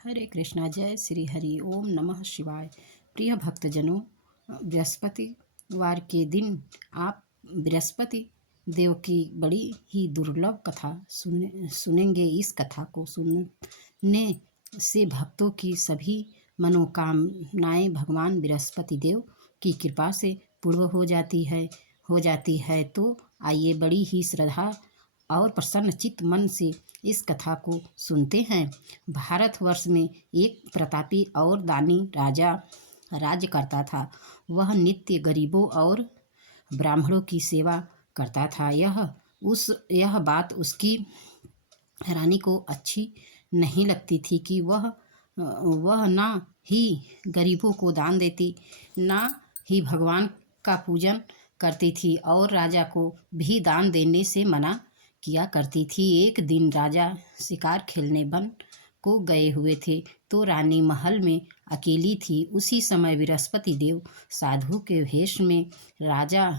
हरे कृष्णा। जय श्री हरि। ओम नमः शिवाय। प्रिय भक्तजनों, बृहस्पतिवार के दिन आप बृहस्पति देव की बड़ी ही दुर्लभ कथा सुनेंगे। इस कथा को सुनने से भक्तों की सभी मनोकामनाएं भगवान बृहस्पति देव की कृपा से पूर्ण हो जाती है। तो आइए बड़ी ही श्रद्धा और प्रसन्नचित्त मन से इस कथा को सुनते हैं। भारतवर्ष में एक प्रतापी और दानी राजा राज्य करता था। वह नित्य गरीबों और ब्राह्मणों की सेवा करता था। यह बात उसकी रानी को अच्छी नहीं लगती थी कि वह ना ही गरीबों को दान देती, ना ही भगवान का पूजन करती थी और राजा को भी दान देने से मना किया करती थी। एक दिन राजा शिकार खेलने वन को गए हुए थे, तो रानी महल में अकेली थी। उसी समय बृहस्पति देव साधु के वेश में राजा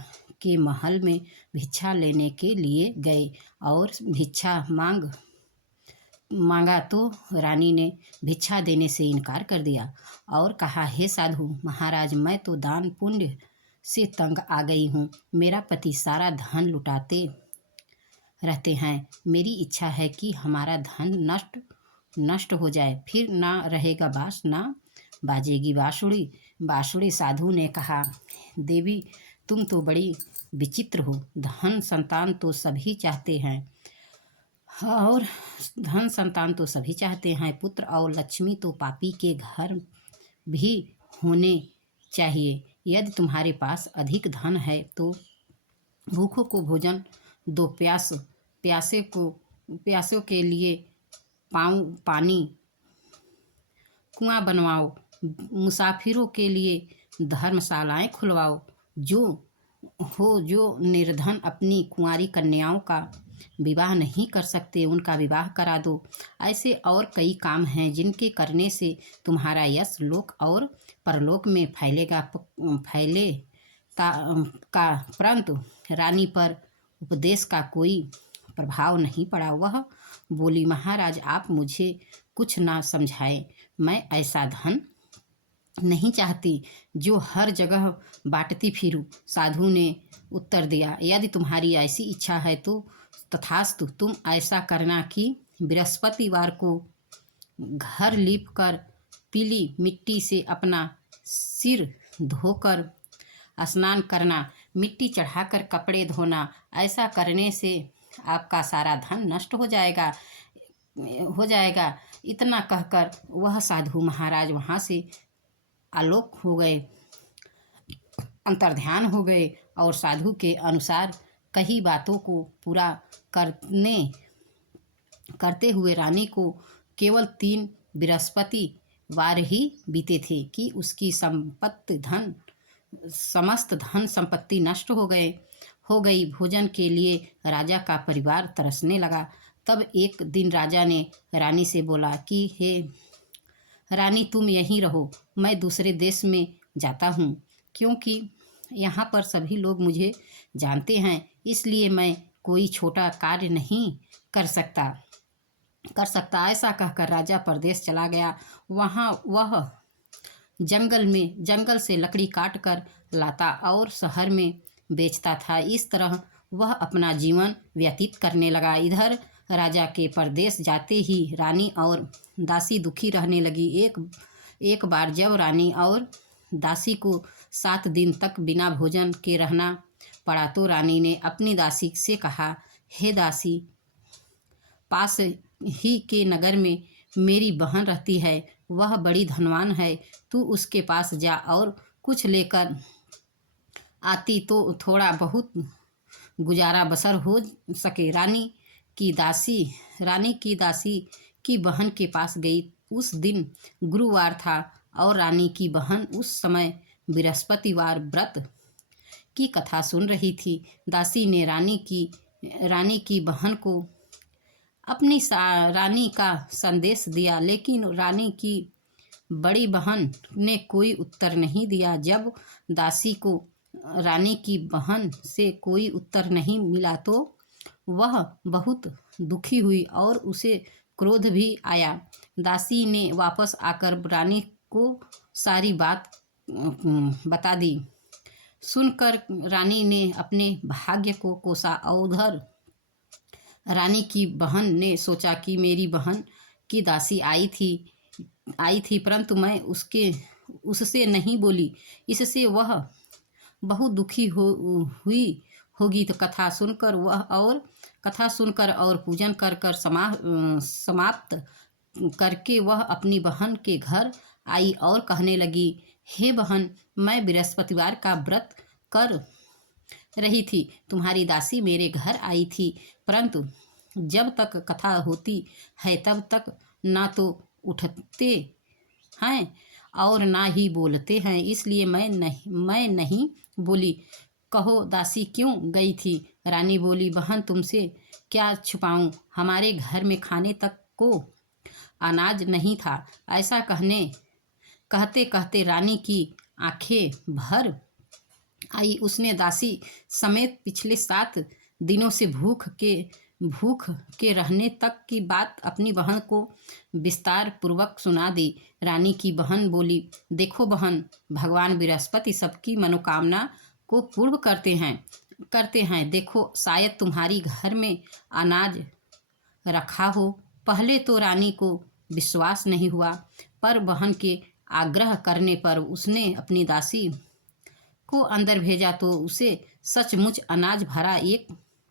के महल में भिक्षा लेने के लिए गए और भिक्षा मांगा तो रानी ने भिक्षा देने से इनकार कर दिया और कहा, हे साधु महाराज, मैं तो दान पुण्य से तंग आ गई हूँ। मेरा पति सारा धन लुटाते रहते हैं। मेरी इच्छा है कि हमारा धन नष्ट हो जाए, फिर ना रहेगा बांस ना बाजेगी बांसुरी। साधु ने कहा, देवी तुम तो बड़ी विचित्र हो। धन संतान तो सभी चाहते हैं, पुत्र और लक्ष्मी तो पापी के घर भी होने चाहिए। यदि तुम्हारे पास अधिक धन है तो भूखों को भोजन दो, प्यासों के लिए पानी कुआं बनवाओ, मुसाफिरों के लिए धर्मशालाएं खुलवाओ। जो निर्धन अपनी कुंवारी कन्याओं का विवाह नहीं कर सकते, उनका विवाह करा दो। ऐसे और कई काम हैं जिनके करने से तुम्हारा यश लोक और परलोक में परंतु रानी पर उपदेश का कोई प्रभाव नहीं पड़ा। वह बोली, महाराज आप मुझे कुछ ना समझाए, मैं ऐसा धन नहीं चाहती जो हर जगह बांटती फिरूं। साधु ने उत्तर दिया, यदि तुम्हारी ऐसी इच्छा है तो तथास्तु। तुम ऐसा करना कि बृहस्पतिवार को घर लीप कर पीली मिट्टी से अपना सिर धोकर स्नान करना, मिट्टी चढ़ाकर कपड़े धोना। ऐसा करने से आपका सारा धन नष्ट हो जाएगा। इतना कहकर वह साधु महाराज वहाँ से आलोक हो गए, अंतर्ध्यान हो गए और साधु के अनुसार कई बातों को पूरा करते हुए रानी को केवल 3 बृहस्पतिवार ही बीते थे कि उसकी समस्त धन संपत्ति नष्ट हो गई। भोजन के लिए राजा का परिवार तरसने लगा। तब एक दिन राजा ने रानी से बोला कि हे रानी, तुम यहीं रहो, मैं दूसरे देश में जाता हूँ, क्योंकि यहाँ पर सभी लोग मुझे जानते हैं, इसलिए मैं कोई छोटा कार्य नहीं कर सकता। ऐसा कहकर राजा परदेश चला गया। वहाँ वह जंगल से लकड़ी काट कर लाता और शहर में बेचता था। इस तरह वह अपना जीवन व्यतीत करने लगा। इधर राजा के परदेश जाते ही रानी और दासी दुखी रहने लगी। एक बार जब रानी और दासी को 7 दिन तक बिना भोजन के रहना पड़ा तो रानी ने अपनी दासी से कहा, हे दासी, पास ही के नगर में मेरी बहन रहती है, वह बड़ी धनवान है, तू उसके पास जा और कुछ लेकर आती तो थोड़ा बहुत गुजारा बसर हो सके। रानी की दासी की बहन के पास गई। उस दिन गुरुवार था और रानी की बहन उस समय बृहस्पतिवार व्रत की कथा सुन रही थी। दासी ने रानी की बहन को रानी का संदेश दिया, लेकिन रानी की बड़ी बहन ने कोई उत्तर नहीं दिया। जब दासी को रानी की बहन से कोई उत्तर नहीं मिला तो वह बहुत दुखी हुई और उसे क्रोध भी आया। दासी ने वापस आकर रानी को सारी बात बता दी। सुनकर रानी ने अपने भाग्य को कोसा और उधर रानी की बहन ने सोचा कि मेरी बहन की दासी आई थी परंतु मैं उससे नहीं बोली, इससे वह बहुत दुखी हुई होगी। तो कथा सुनकर और पूजन कर कर समाप्त करके वह अपनी बहन के घर आई और कहने लगी, हे बहन, मैं बृहस्पतिवार का व्रत कर रही थी, तुम्हारी दासी मेरे घर आई थी, परंतु जब तक कथा होती है तब तक ना तो उठते हैं और ना ही बोलते हैं, इसलिए मैं नहीं बोली। कहो दासी क्यों गई थी? रानी बोली, बहन तुमसे क्या छुपाऊं, हमारे घर में खाने तक को अनाज नहीं था। ऐसा कहते कहते रानी की आंखें भर आई। उसने दासी समेत पिछले 7 दिनों से भूख के रहने तक की बात अपनी बहन को विस्तार पूर्वक सुना दी। रानी की बहन बोली, देखो बहन, भगवान बृहस्पति सबकी मनोकामना को पूर्ण करते हैं। देखो शायद तुम्हारी घर में अनाज रखा हो। पहले तो रानी को विश्वास नहीं हुआ, पर बहन के आग्रह करने पर उसने अपनी दासी को अंदर भेजा तो उसे सचमुच अनाज भरा एक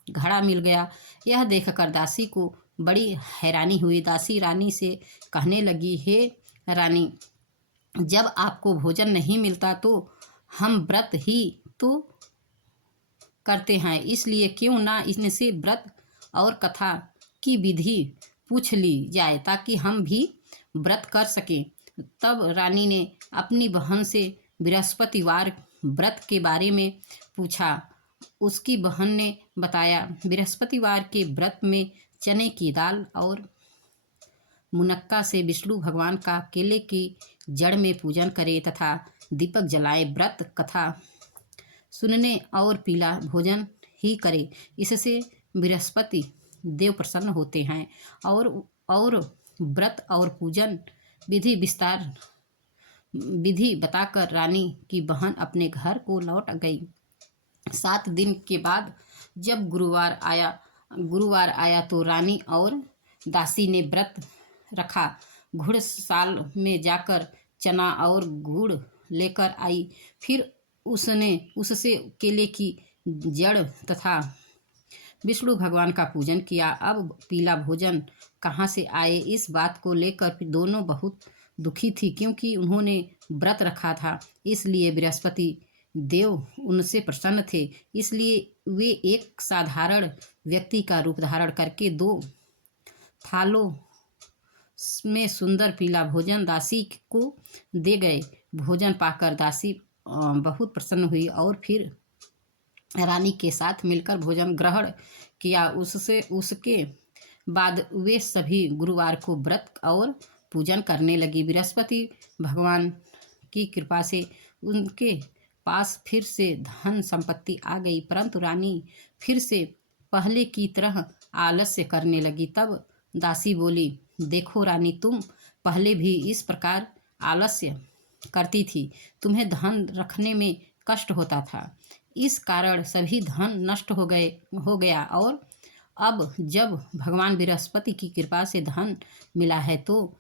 घड़ा मिल गया। यह देखकर दासी को बड़ी हैरानी हुई। दासी रानी से कहने लगी, हे रानी, जब आपको भोजन नहीं मिलता तो हम व्रत ही तो करते हैं, इसलिए क्यों ना इनसे व्रत और कथा की विधि पूछ ली जाए ताकि हम भी व्रत कर सकें। तब रानी ने अपनी बहन से बृहस्पतिवार व्रत के बारे में पूछा। उसकी बहन ने बताया, बृहस्पतिवार के व्रत में चने की दाल और मुनक्का से विष्णु भगवान का केले की जड़ में पूजन करें तथा दीपक जलाएं। व्रत कथा सुनने और पीला भोजन ही करें, इससे बृहस्पति देव प्रसन्न होते हैं। और व्रत और पूजन विधि बताकर रानी की बहन अपने घर को लौट गई। 7 दिन के बाद जब गुरुवार आया तो रानी और दासी ने व्रत रखा। घुड़साल में जाकर चना और गुड़ लेकर आई। फिर उससे केले की जड़ तथा विष्णु भगवान का पूजन किया। अब पीला भोजन कहाँ से आए, इस बात को लेकर दोनों बहुत दुखी थी, क्योंकि उन्होंने व्रत रखा था, इसलिए बृहस्पति देव उनसे प्रसन्न थे। इसलिए वे एक साधारण व्यक्ति का रूप धारण करके 2 थालों में सुंदर पीला भोजन दासी को दे गए। भोजन पाकर दासी बहुत प्रसन्न हुई और फिर रानी के साथ मिलकर भोजन ग्रहण किया। उसके बाद वे सभी गुरुवार को व्रत और पूजन करने लगी। बृहस्पति भगवान की कृपा से उनके पास फिर से धन संपत्ति आ गई, परंतु रानी फिर से पहले की तरह आलस्य करने लगी। तब दासी बोली, देखो रानी, तुम पहले भी इस प्रकार आलस्य करती थी, तुम्हें धन रखने में कष्ट होता था, इस कारण सभी धन नष्ट हो गया और अब जब भगवान बृहस्पति की कृपा से धन मिला है तो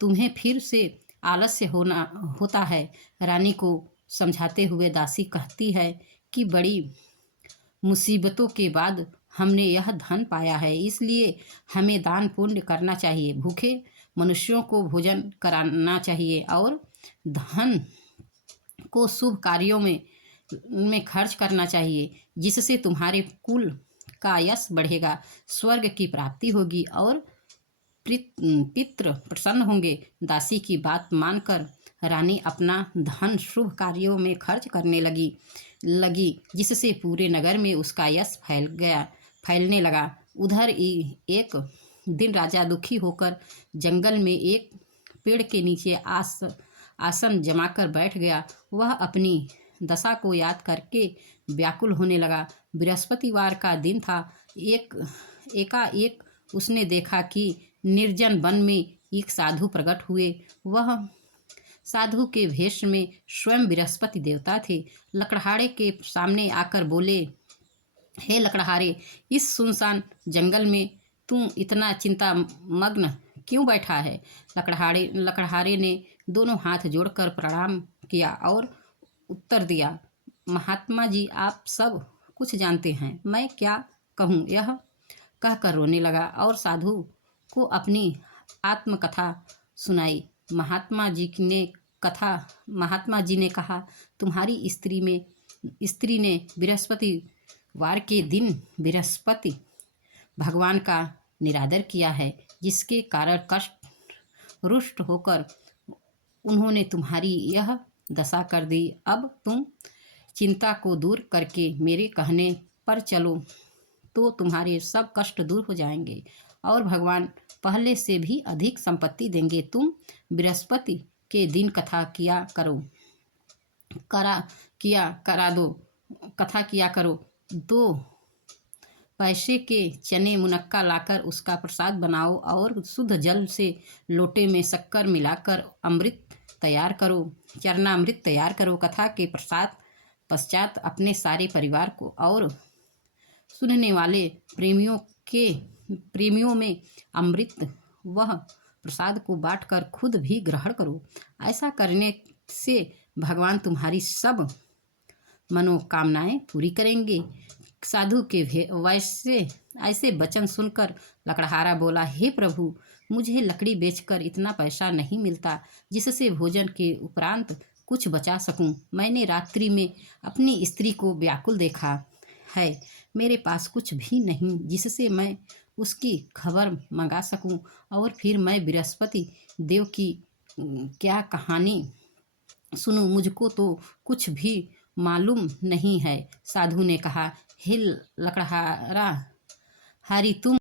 तुम्हें फिर से आलस्य होता है। रानी को समझाते हुए दासी कहती है कि बड़ी मुसीबतों के बाद हमने यह धन पाया है, इसलिए हमें दान पुण्य करना चाहिए, भूखे मनुष्यों को भोजन कराना चाहिए और धन को शुभ कार्यों में खर्च करना चाहिए, जिससे तुम्हारे कुल का यश बढ़ेगा, स्वर्ग की प्राप्ति होगी और पितृ प्रसन्न होंगे। दासी की बात मानकर रानी अपना धन शुभ कार्यों में खर्च करने लगी, जिससे पूरे नगर में उसका यश फैलने लगा। उधर एक दिन राजा दुखी होकर जंगल में एक पेड़ के नीचे आसन जमाकर बैठ गया। वह अपनी दशा को याद करके व्याकुल होने लगा। बृहस्पतिवार का दिन था। एकाएक उसने देखा कि निर्जन वन में एक साधु प्रकट हुए। वह साधु के वेश में स्वयं बृहस्पति देवता थे। लकड़हारे के सामने आकर बोले, हे लकड़हारे, इस सुनसान जंगल में तू इतना चिंता मग्न क्यों बैठा है? लकड़हारे ने दोनों हाथ जोड़कर प्रणाम किया और उत्तर दिया, महात्मा जी, आप सब कुछ जानते हैं, मैं क्या कहूँ? यह कहकर रोने लगा और साधु को अपनी आत्मकथा सुनाई। महात्मा जी ने कहा, तुम्हारी स्त्री ने बृहस्पतिवार के दिन बृहस्पति भगवान का निरादर किया है, जिसके कारण रुष्ट होकर उन्होंने तुम्हारी यह दशा कर दी। अब तुम चिंता को दूर करके मेरे कहने पर चलो तो तुम्हारे सब कष्ट दूर हो जाएंगे और भगवान पहले से भी अधिक संपत्ति देंगे। तुम बृहस्पति के दिन कथा किया करो। 2 पैसे के चने मुनक्का लाकर उसका प्रसाद बनाओ और शुद्ध जल से लोटे में शक्कर मिलाकर चरणामृत तैयार करो। कथा के पश्चात अपने सारे परिवार को और सुनने वाले प्रेमियों में अमृत वह प्रसाद को बांटकर खुद भी ग्रहण करो। ऐसा करने से भगवान तुम्हारी सब मनोकामनाएं पूरी करेंगे। साधु के ऐसे वचन सुनकर लकड़हारा बोला, हे प्रभु, मुझे लकड़ी बेचकर इतना पैसा नहीं मिलता जिससे भोजन के उपरांत कुछ बचा सकूं। मैंने रात्रि में अपनी स्त्री को व्याकुल देखा है। मेरे पास कुछ भी नहीं जिससे मैं उसकी खबर मंगा सकूं और फिर मैं बृहस्पति देव की क्या कहानी सुनूं? मुझको तो कुछ भी मालूम नहीं है। साधु ने कहा, हे लकड़हारा, तुम